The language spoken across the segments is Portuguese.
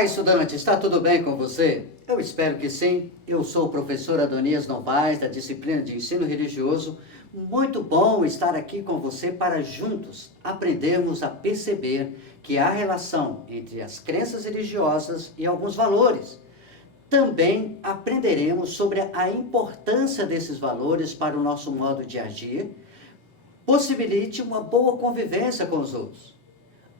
Olá, estudante, está tudo bem com você? Eu espero que sim. Eu sou o professor Adonias Novaes, da disciplina de Ensino Religioso. Muito bom estar aqui com você para juntos aprendermos a perceber que há relação entre as crenças religiosas e alguns valores. Também aprenderemos sobre a importância desses valores para o nosso modo de agir, possibilite uma boa convivência com os outros.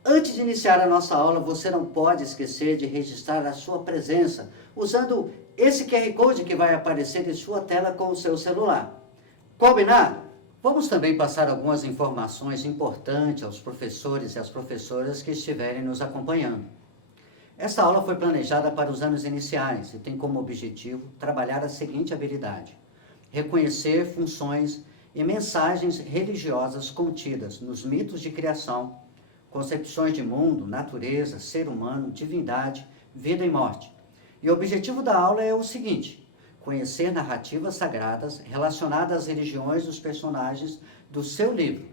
Antes de iniciar a nossa aula, você não pode esquecer de registrar a sua presença usando esse QR Code que vai aparecer em sua tela com o seu celular. Combinado? Vamos também passar algumas informações importantes aos professores e às professoras que estiverem nos acompanhando. Esta aula foi planejada para os anos iniciais e tem como objetivo trabalhar a seguinte habilidade: reconhecer funções e mensagens religiosas contidas nos mitos de criação, concepções de mundo, natureza, ser humano, divindade, vida e morte. E o objetivo da aula é o seguinte: conhecer narrativas sagradas relacionadas às religiões dos personagens do seu livro.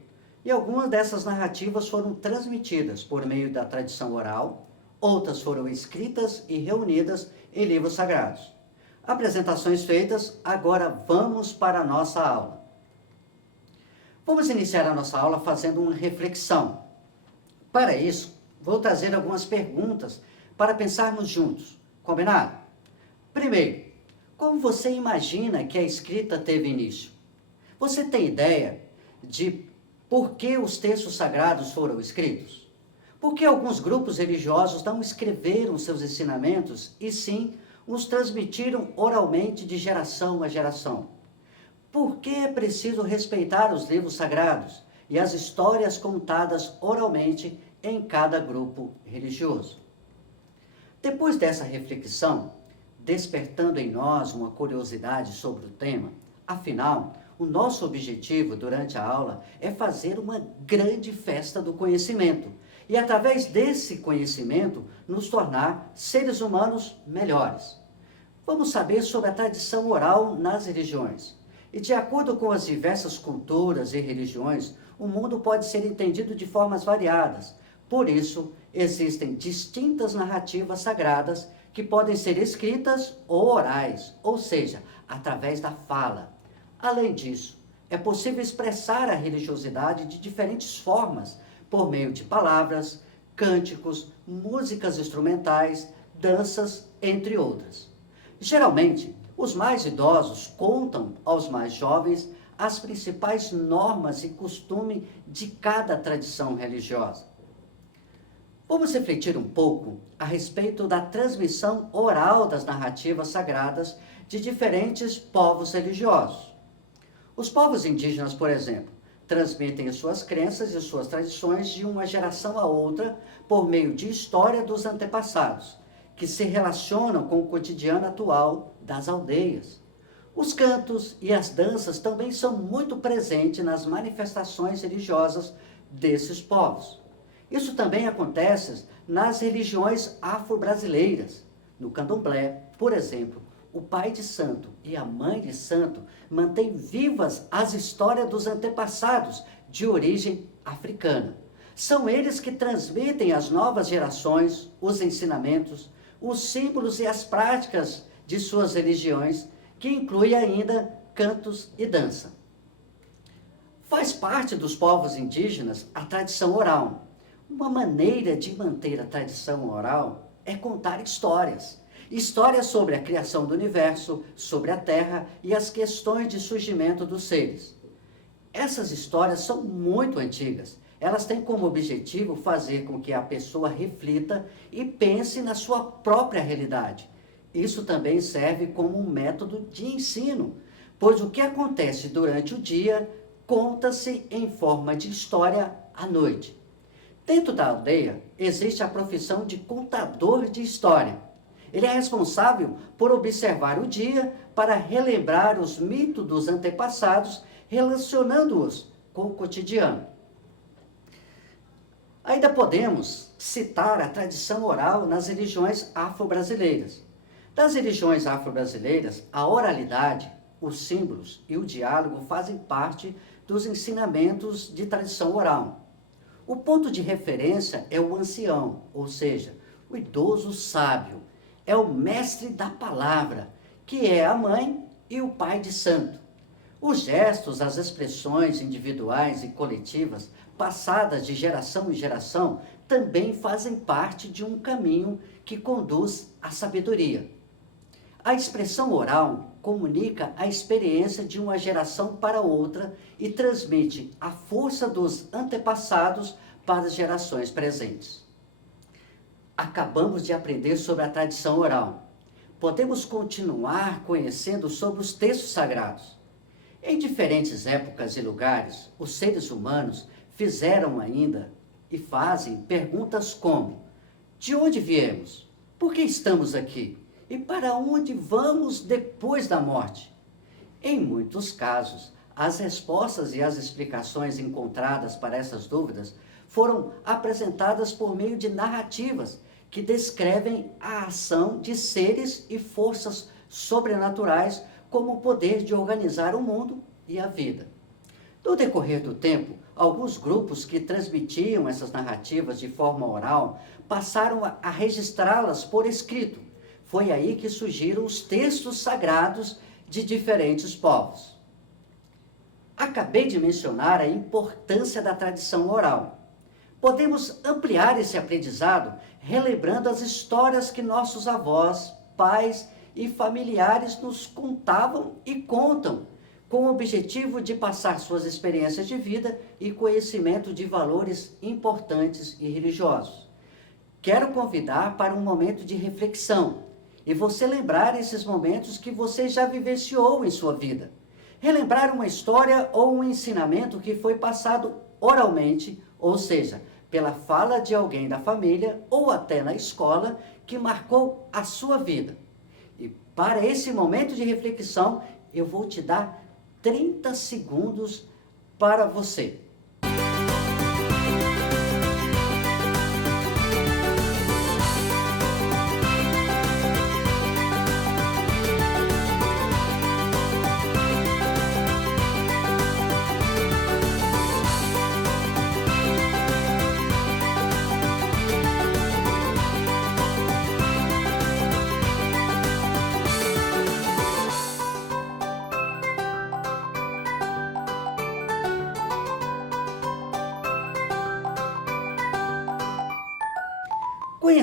E algumas dessas narrativas foram transmitidas por meio da tradição oral, outras foram escritas e reunidas em livros sagrados. Apresentações feitas, agora vamos para a nossa aula. Vamos iniciar a nossa aula fazendo uma reflexão. Para isso, vou trazer algumas perguntas para pensarmos juntos. Combinado? Primeiro, como você imagina que a escrita teve início? Você tem ideia de por que os textos sagrados foram escritos? Por que alguns grupos religiosos não escreveram seus ensinamentos e sim os transmitiram oralmente de geração a geração? Por que é preciso respeitar os livros sagrados e as histórias contadas oralmente em cada grupo religioso? Depois dessa reflexão, despertando em nós uma curiosidade sobre o tema, afinal, o nosso objetivo durante a aula é fazer uma grande festa do conhecimento e, através desse conhecimento, nos tornar seres humanos melhores. Vamos saber sobre a tradição oral nas religiões. E, de acordo com as diversas culturas e religiões, o mundo pode ser entendido de formas variadas. Por isso, existem distintas narrativas sagradas que podem ser escritas ou orais, ou seja, através da fala. Além disso, é possível expressar a religiosidade de diferentes formas, por meio de palavras, cânticos, músicas instrumentais, danças, entre outras. Geralmente, os mais idosos contam aos mais jovens as principais normas e costumes de cada tradição religiosa. Vamos refletir um pouco a respeito da transmissão oral das narrativas sagradas de diferentes povos religiosos. Os povos indígenas, por exemplo, transmitem suas crenças e suas tradições de uma geração a outra por meio de história dos antepassados, que se relacionam com o cotidiano atual das aldeias. Os cantos e as danças também são muito presentes nas manifestações religiosas desses povos. Isso também acontece nas religiões afro-brasileiras. No candomblé, por exemplo, o pai de santo e a mãe de santo mantêm vivas as histórias dos antepassados de origem africana. São eles que transmitem às novas gerações os ensinamentos, os símbolos e as práticas de suas religiões, que inclui ainda cantos e dança. Faz parte dos povos indígenas a tradição oral. Uma maneira de manter a tradição oral é contar histórias. Histórias sobre a criação do universo, sobre a Terra e as questões de surgimento dos seres. Essas histórias são muito antigas. Elas têm como objetivo fazer com que a pessoa reflita e pense na sua própria realidade. Isso também serve como um método de ensino, pois o que acontece durante o dia conta-se em forma de história à noite. Dentro da aldeia, existe a profissão de contador de história. Ele é responsável por observar o dia para relembrar os mitos dos antepassados, relacionando-os com o cotidiano. Ainda podemos citar a tradição oral nas religiões afro-brasileiras. Das religiões afro-brasileiras, a oralidade, os símbolos e o diálogo fazem parte dos ensinamentos de tradição oral. O ponto de referência é o ancião, ou seja, O idoso sábio é o mestre da palavra, que é a mãe e o pai de santo. Os gestos, as expressões individuais e coletivas, passadas de geração em geração, também fazem parte de um caminho que conduz à sabedoria. A expressão oral comunica a experiência de uma geração para outra e transmite a força dos antepassados para as gerações presentes. Acabamos de aprender sobre a tradição oral. Podemos continuar conhecendo sobre os textos sagrados. Em diferentes épocas e lugares, os seres humanos fizeram ainda e fazem perguntas como: de onde viemos? Por que estamos aqui? E para onde vamos depois da morte? Em muitos casos, as respostas e as explicações encontradas para essas dúvidas foram apresentadas por meio de narrativas que descrevem a ação de seres e forças sobrenaturais como o poder de organizar o mundo e a vida. No decorrer do tempo, alguns grupos que transmitiam essas narrativas de forma oral passaram a registrá-las por escrito. Foi aí que surgiram os textos sagrados de diferentes povos. Acabei de mencionar a importância da tradição oral. Podemos ampliar esse aprendizado relembrando as histórias que nossos avós, pais e familiares nos contavam e contam, com o objetivo de passar suas experiências de vida e conhecimento de valores importantes e religiosos. Quero convidar para um momento de reflexão e você lembrar esses momentos que você já vivenciou em sua vida. Relembrar uma história ou um ensinamento que foi passado oralmente, ou seja, pela fala de alguém da família ou até na escola, que marcou a sua vida. E para esse momento de reflexão, eu vou te dar 30 segundos para você.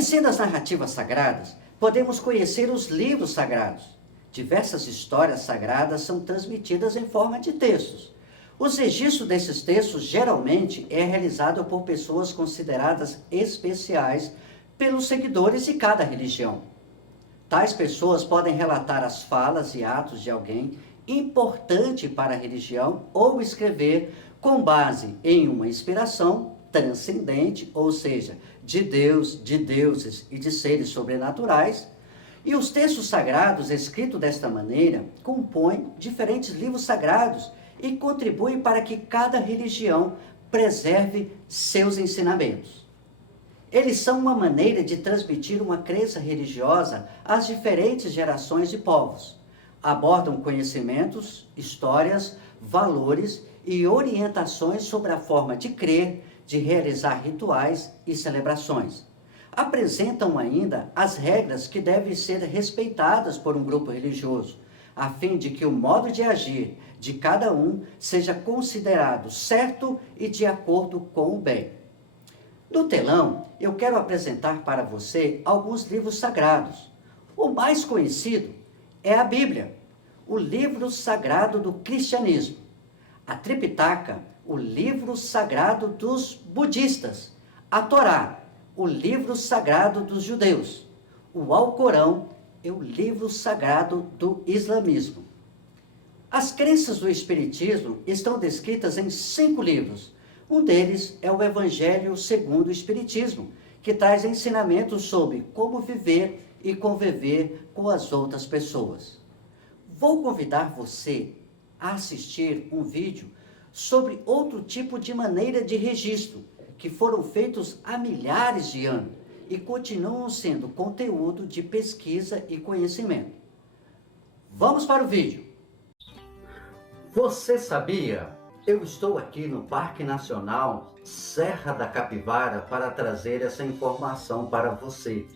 Conhecendo as narrativas sagradas, podemos conhecer os livros sagrados. Diversas histórias sagradas são transmitidas em forma de textos. Os registros desses textos geralmente é realizado por pessoas consideradas especiais pelos seguidores de cada religião. Tais pessoas podem relatar as falas e atos de alguém importante para a religião ou escrever com base em uma inspiração transcendente, ou seja, de Deus, de deuses e de seres sobrenaturais. E os textos sagrados escritos desta maneira compõem diferentes livros sagrados e contribuem para que cada religião preserve seus ensinamentos. Eles são uma maneira de transmitir uma crença religiosa às diferentes gerações de povos. Abordam conhecimentos, histórias, valores e orientações sobre a forma de crer, de realizar rituais e celebrações. Apresentam ainda as regras que devem ser respeitadas por um grupo religioso, a fim de que o modo de agir de cada um seja considerado certo e de acordo com o bem. No telão, eu quero apresentar para você alguns livros sagrados. O mais conhecido é a Bíblia, o livro sagrado do cristianismo. A Tripitaka, o livro sagrado dos budistas. A Torá, o livro sagrado dos judeus. O Alcorão é o livro sagrado do islamismo. As crenças do espiritismo estão descritas em 5 livros. Um deles é o Evangelho segundo o Espiritismo, que traz ensinamentos sobre como viver e conviver com as outras pessoas. Vou convidar você a assistir um vídeo sobre outro tipo de maneira de registro, que foram feitos há milhares de anos e continuam sendo conteúdo de pesquisa e conhecimento. Vamos para o vídeo. Você sabia Eu estou aqui no Parque Nacional Serra da Capivara para trazer essa informação para você.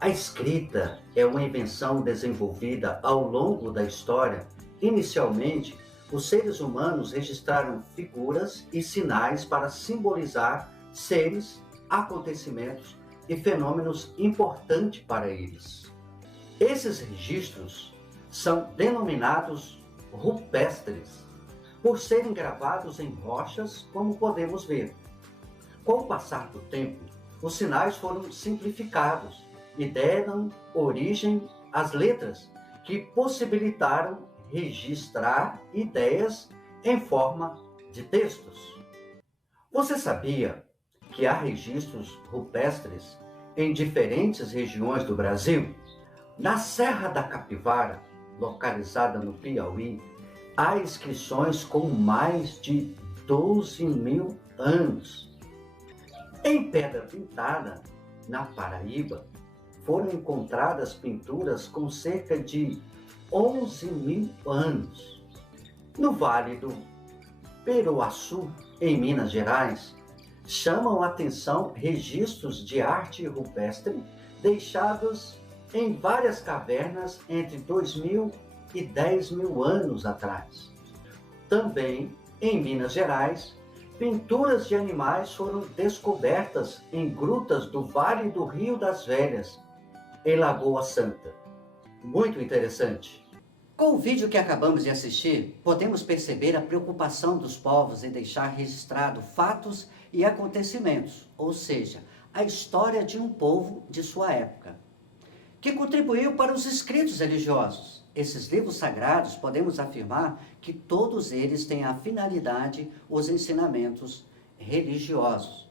A escrita é uma invenção desenvolvida ao longo da história. Inicialmente, os seres humanos registraram figuras e sinais para simbolizar seres, acontecimentos e fenômenos importantes para eles. Esses registros são denominados rupestres, por serem gravados em rochas, como podemos ver. Com o passar do tempo, os sinais foram simplificados e deram origem às letras, que possibilitaram registrar ideias em forma de textos. Você sabia que há registros rupestres em diferentes regiões do Brasil? Na Serra da Capivara, localizada no Piauí, há inscrições com mais de 12.000 anos. Em Pedra Pintada, na Paraíba, foram encontradas pinturas com cerca de 11.000 anos. No Vale do Peroaçu, em Minas Gerais, chamam a atenção registros de arte rupestre deixados em várias cavernas entre 2.000 e 10.000 anos atrás. Também, em Minas Gerais, pinturas de animais foram descobertas em grutas do Vale do Rio das Velhas, em Lagoa Santa. Muito interessante. Com o vídeo que acabamos de assistir, podemos perceber a preocupação dos povos em deixar registrado fatos e acontecimentos, ou seja, a história de um povo de sua época, que contribuiu para os escritos religiosos. Esses livros sagrados, podemos afirmar que todos eles têm a finalidade, os ensinamentos religiosos.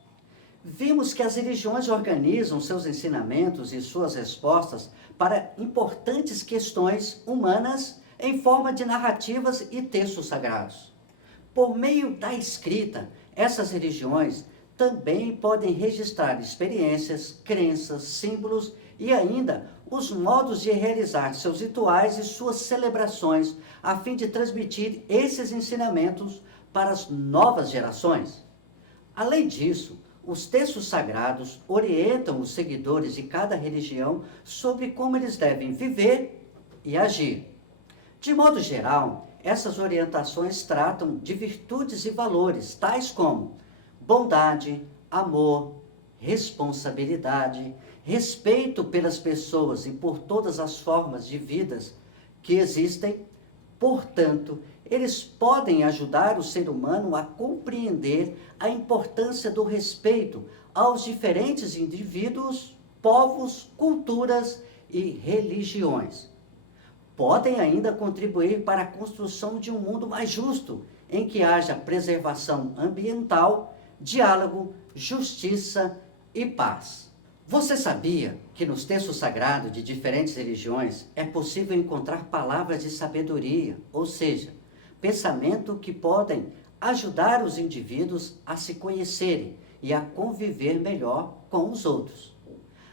Vimos que as religiões organizam seus ensinamentos e suas respostas para importantes questões humanas em forma de narrativas e textos sagrados. Por meio da escrita, essas religiões também podem registrar experiências, crenças, símbolos e ainda os modos de realizar seus rituais e suas celebrações, a fim de transmitir esses ensinamentos para as novas gerações. Além disso, os textos sagrados orientam os seguidores de cada religião sobre como eles devem viver e agir. De modo geral, essas orientações tratam de virtudes e valores, tais como bondade, amor, responsabilidade, respeito pelas pessoas e por todas as formas de vidas que existem. Portanto, eles podem ajudar o ser humano a compreender a importância do respeito aos diferentes indivíduos, povos, culturas e religiões. Podem ainda contribuir para a construção de um mundo mais justo, em que haja preservação ambiental, diálogo, justiça e paz. Você sabia que nos textos sagrados de diferentes religiões é possível encontrar palavras de sabedoria, ou seja, pensamento que podem ajudar os indivíduos a se conhecerem e a conviver melhor com os outros.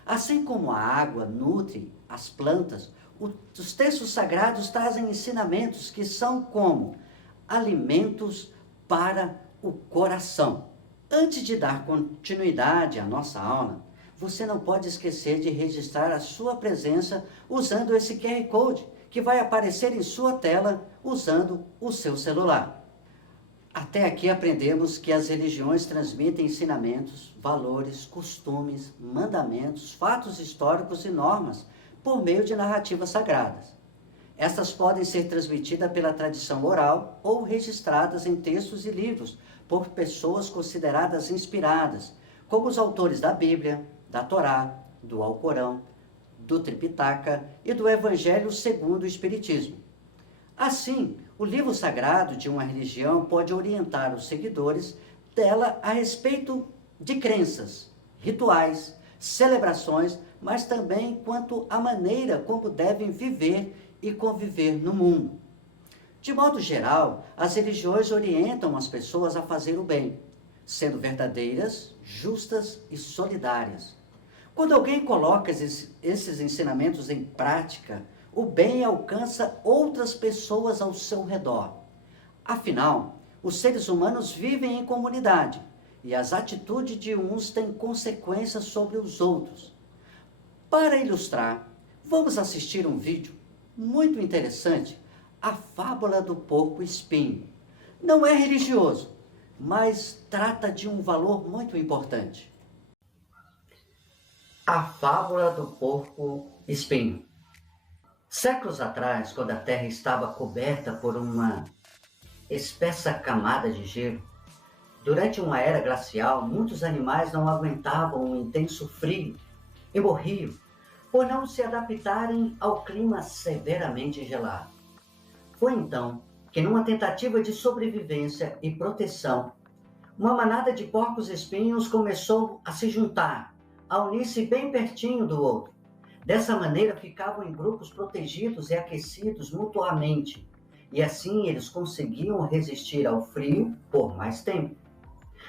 Assim como a água nutre as plantas, os textos sagrados trazem ensinamentos que são como alimentos para o coração. Antes de dar continuidade à nossa aula, você não pode esquecer de registrar a sua presença usando esse QR Code, que vai aparecer em sua tela usando o seu celular. Até aqui aprendemos que as religiões transmitem ensinamentos, valores, costumes, mandamentos, fatos históricos e normas por meio de narrativas sagradas. Estas podem ser transmitidas pela tradição oral ou registradas em textos e livros por pessoas consideradas inspiradas, como os autores da Bíblia, da Torá, do Alcorão, do Tripitaka e do Evangelho segundo o Espiritismo. Assim, o livro sagrado de uma religião pode orientar os seguidores dela a respeito de crenças, rituais, celebrações, mas também quanto à maneira como devem viver e conviver no mundo. De modo geral, as religiões orientam as pessoas a fazer o bem, sendo verdadeiras, justas e solidárias. Quando alguém coloca esses ensinamentos em prática, o bem alcança outras pessoas ao seu redor. Afinal, os seres humanos vivem em comunidade e as atitudes de uns têm consequências sobre os outros. Para ilustrar, vamos assistir um vídeo muito interessante, a fábula do porco-espinho. Não é religioso, mas trata de um valor muito importante. A fábula do porco-espinho. Séculos atrás, quando a Terra estava coberta por uma espessa camada de gelo, durante uma era glacial, muitos animais não aguentavam o intenso frio e morriam por não se adaptarem ao clima severamente gelado. Foi então que, numa tentativa de sobrevivência e proteção, uma manada de porcos-espinhos começou a se juntar, a unir-se bem pertinho do outro. Dessa maneira, ficavam em grupos protegidos e aquecidos mutuamente, e assim eles conseguiam resistir ao frio por mais tempo.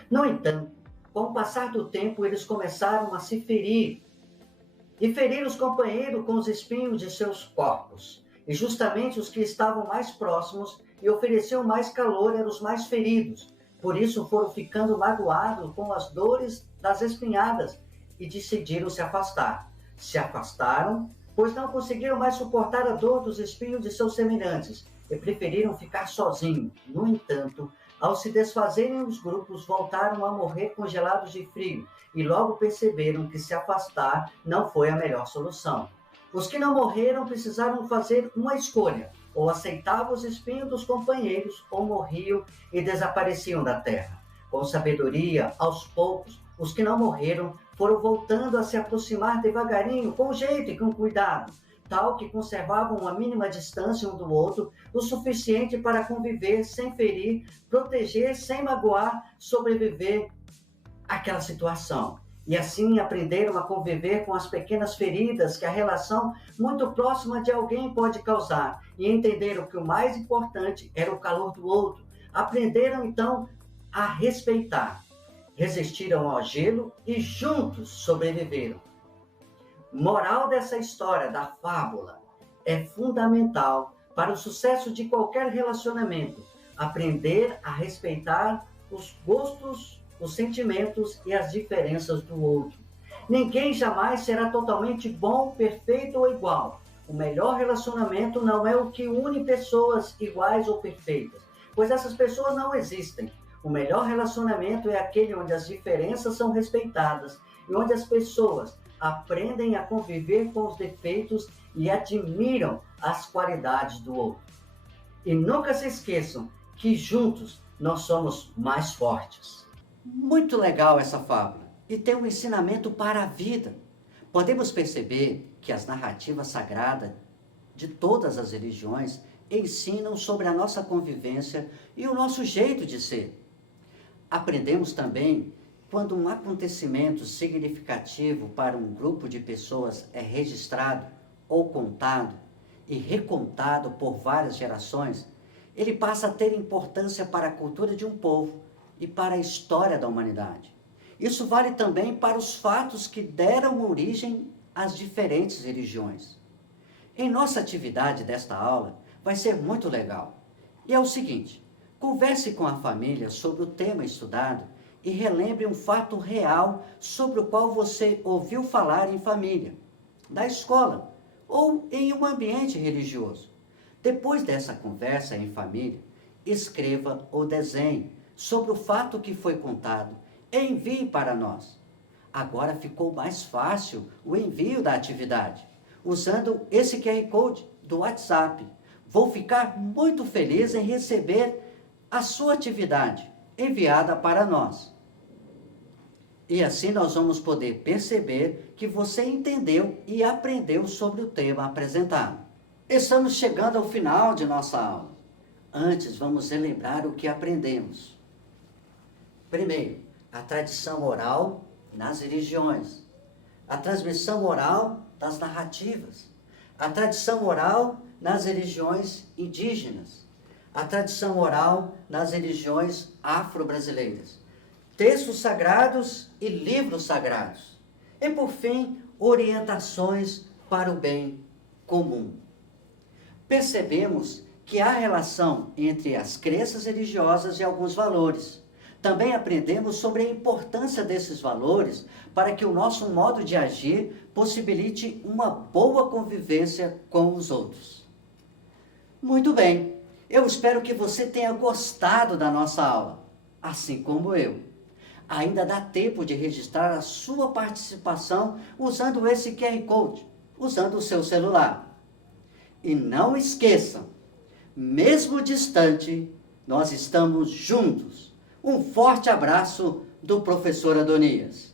No entanto, com o passar do tempo, eles começaram a se ferir e ferir os companheiros com os espinhos de seus corpos. E justamente os que estavam mais próximos e ofereciam mais calor eram os mais feridos. Por isso foram ficando magoados com as dores das espinhadas e decidiram se afastar. Se afastaram, pois não conseguiram mais suportar a dor dos espinhos de seus semelhantes e preferiram ficar sozinhos. No entanto, ao se desfazerem os grupos, voltaram a morrer congelados de frio e logo perceberam que se afastar não foi a melhor solução. Os que não morreram precisaram fazer uma escolha: ou aceitavam os espinhos dos companheiros, ou morriam e desapareciam da terra. Com sabedoria, aos poucos, os que não morreram foram voltando a se aproximar devagarinho, com jeito e com cuidado, tal que conservavam uma mínima distância um do outro, o suficiente para conviver sem ferir, proteger sem magoar, sobreviver àquela situação. E assim aprenderam a conviver com as pequenas feridas que a relação muito próxima de alguém pode causar, e entenderam que o mais importante era o calor do outro. Aprenderam então a respeitar, resistiram ao gelo e juntos sobreviveram. Moral dessa história, da fábula: é fundamental para o sucesso de qualquer relacionamento aprender a respeitar os gostos, os sentimentos e as diferenças do outro. Ninguém jamais será totalmente bom, perfeito ou igual. O melhor relacionamento não é o que une pessoas iguais ou perfeitas, pois essas pessoas não existem. O melhor relacionamento é aquele onde as diferenças são respeitadas e onde as pessoas aprendem a conviver com os defeitos e admiram as qualidades do outro. E nunca se esqueçam que juntos nós somos mais fortes. Muito legal essa fábula e tem um ensinamento para a vida. Podemos perceber que as narrativas sagradas de todas as religiões ensinam sobre a nossa convivência e o nosso jeito de ser. Aprendemos também quando um acontecimento significativo para um grupo de pessoas é registrado ou contado e recontado por várias gerações, ele passa a ter importância para a cultura de um povo e para a história da humanidade. Isso vale também para os fatos que deram origem às diferentes religiões. Em nossa atividade desta aula, vai ser muito legal. E é o seguinte: converse com a família sobre o tema estudado e relembre um fato real sobre o qual você ouviu falar em família, na escola ou em um ambiente religioso. Depois dessa conversa em família, escreva ou desenhe sobre o fato que foi contado e envie para nós. Agora ficou mais fácil o envio da atividade, usando esse QR Code do WhatsApp. Vou ficar muito feliz em receber a sua atividade enviada para nós. E assim nós vamos poder perceber que você entendeu e aprendeu sobre o tema apresentado. Estamos chegando ao final de nossa aula. Antes, vamos relembrar o que aprendemos. Primeiro, a tradição oral nas religiões, a transmissão oral das narrativas, a tradição oral nas religiões indígenas, a tradição oral nas religiões afro-brasileiras, textos sagrados e livros sagrados. E, por fim, orientações para o bem comum. Percebemos que há relação entre as crenças religiosas e alguns valores. Também aprendemos sobre a importância desses valores para que o nosso modo de agir possibilite uma boa convivência com os outros. Muito bem, eu espero que você tenha gostado da nossa aula, assim como eu. Ainda dá tempo de registrar a sua participação usando esse QR Code, usando o seu celular. E não esqueçam, mesmo distante, nós estamos juntos. Um forte abraço do professor Adonias.